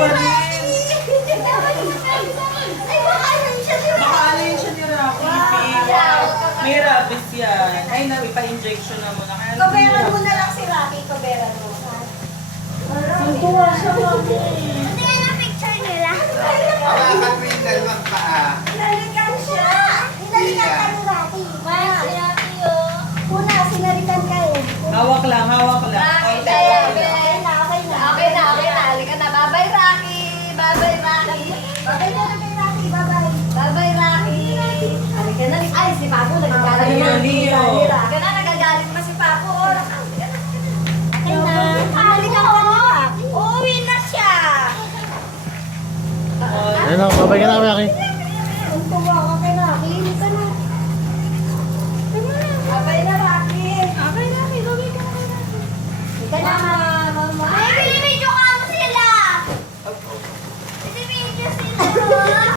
pa rin. Ay, baka ano yun siya ni Baka ano yun siya ni Rocky. May rabies yan. Ay, ipa-injection na muna. Kaberan mo na lang si Rocky, kaberan mo. Suntuwa siya, mami. Hindi yan ang picture nila. Hawakan mo yung dalawang paa. Hinalikan siya. Hinalikan ka ni Rocky. Maya, si Rocky, oh. Una, sinalikan ka eh. Hawak lang, hawak lang. Rocky, Okay, tayo. okay lang. Okay na, okay na. Okay na, okay na. Halika na. Bye-bye, Rocky. Bye-bye, Rocky. Bye-bye na kay Rocky, bye-bye. Bye-bye, Rocky. Halika na. Ay, si Papo nagagalit Leo, na. Leo. Halika na, nagagalit pa si Papo. Oh, halika na. Okay na. Hinalikan ka ni Rocky. Uuwi na siya. Oh, Ayun o, babay ka na, Rocky. Tuntua ko